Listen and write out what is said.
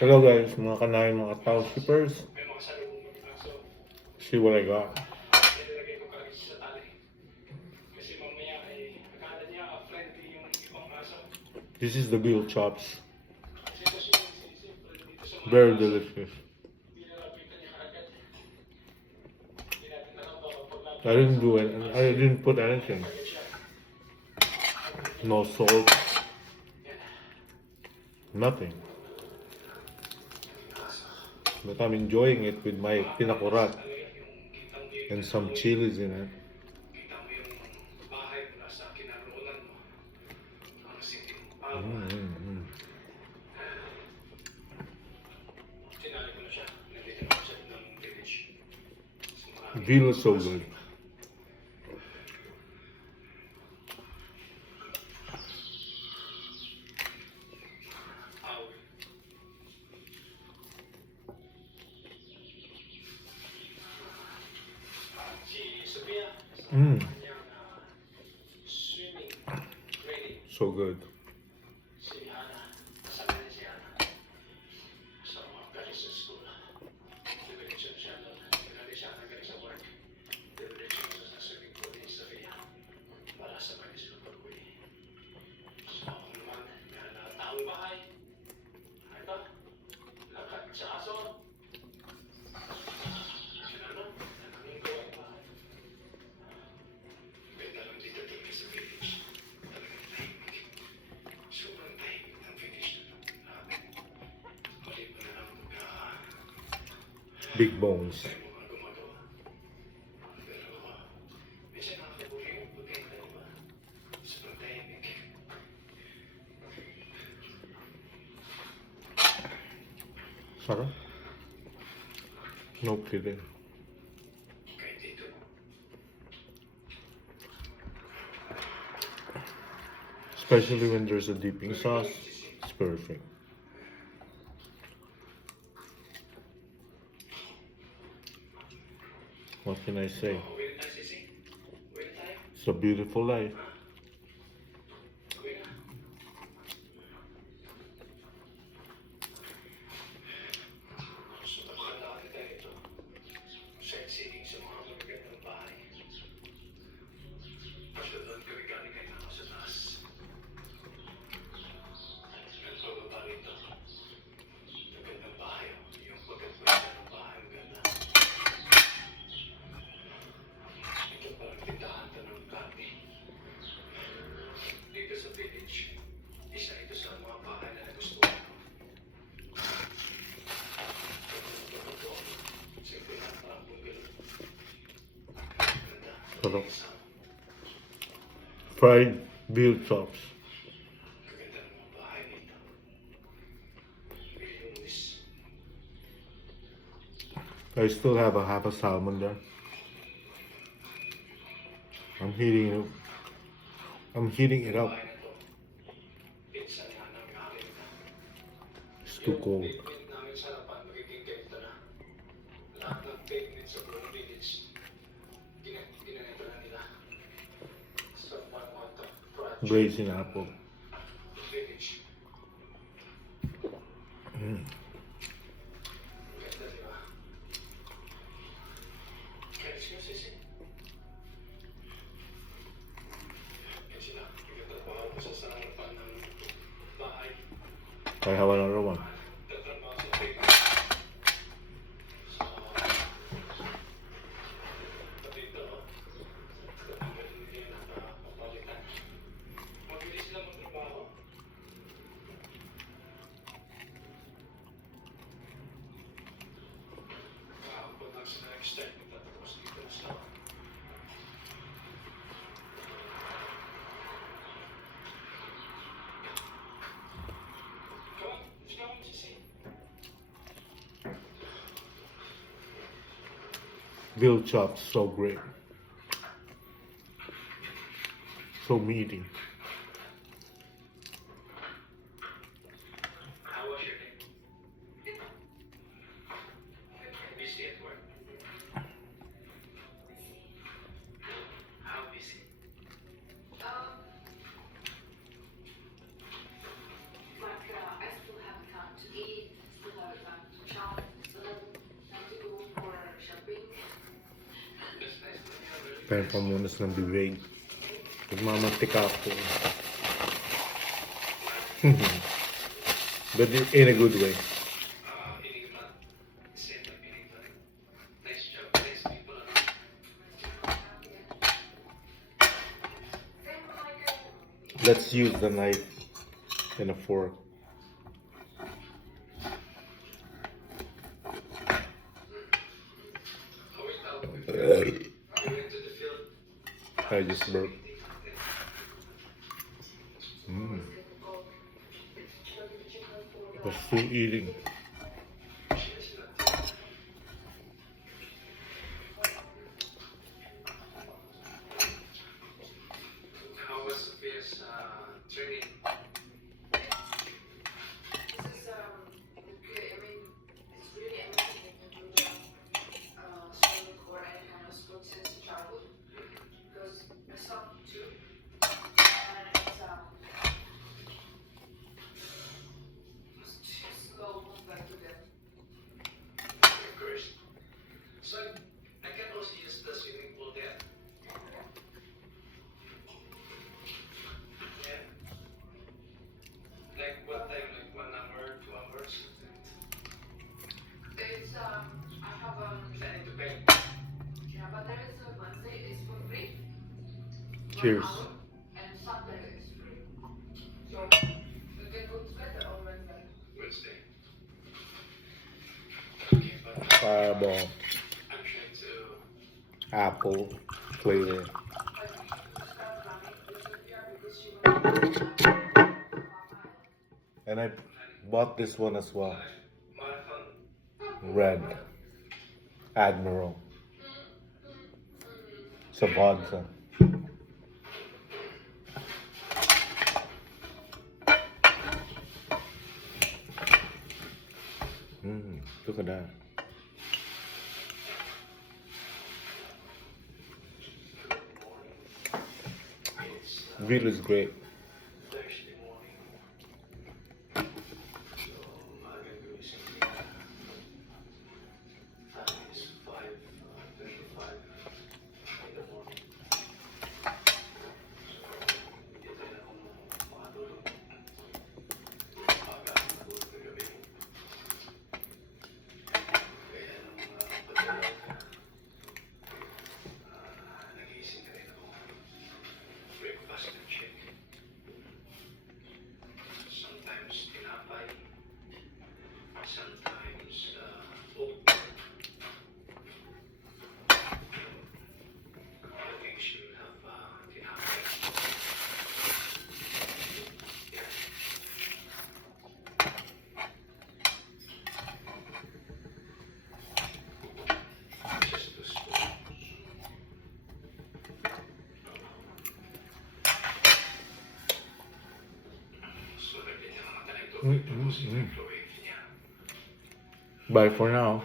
Hello guys, mga kanain mga tao shippers. See what I got. This is the veal chops. Very delicious. I didn't do it. I didn't put anything. No salt. Nothing. But I'm enjoying it with my pinakurat and some chilies in it. Mm. Veal is so good. Mm. So good. Big bones. Sarap. No kidding. Especially when there's a dipping sauce, it's perfect. What can I say? It's a beautiful life. Sarap. Fried veal chops. I still have a half a salmon there. I'm heating it. I'm heating it up. It's too cold. Braised apple. Mm. I have another one. Veal chops, so great. So meaty. Kaya pamunas ng bibig. Nagmamantika ako. But in a good way. Let's use the knife and a fork. I just burped. Was full eating. How was Sophia's training? This is okay. I mean, it's really amazing that you do swimming core and kind of sport since childhood. Because I stopped too, and it's too slow compared to them. Of course. So I can also use the swimming pool there. Yeah. Like what time? Like 1 hour, 2 hours? It's I have I need to pay. Yeah, but there is a Wednesday is for free. Cheers. 1 hour, and Sunday is free. So we can go together on Wednesday. Wednesday. Okay, but Fireball. I'm trying to. Apple flavor. But you should start running with Sophia because she will. And I bought this one as well. Marathon. Red. Admiral. It's a vodka. Look at that. Grill is great. Thursday morning. So I'm gonna do is time is 5:35 in the morning. So hindi tayo na kung makatulog. Aga ako natulog kagabi. Kaya nung pagdalag, nagising na rin ako. Breakfast and check. Sometimes tinapay. Sometimes oat. I think she will have tinapay. Just 2 spoons. So lagyan niya naman tayo ito. Tapos i-microwave niya. Bye for now.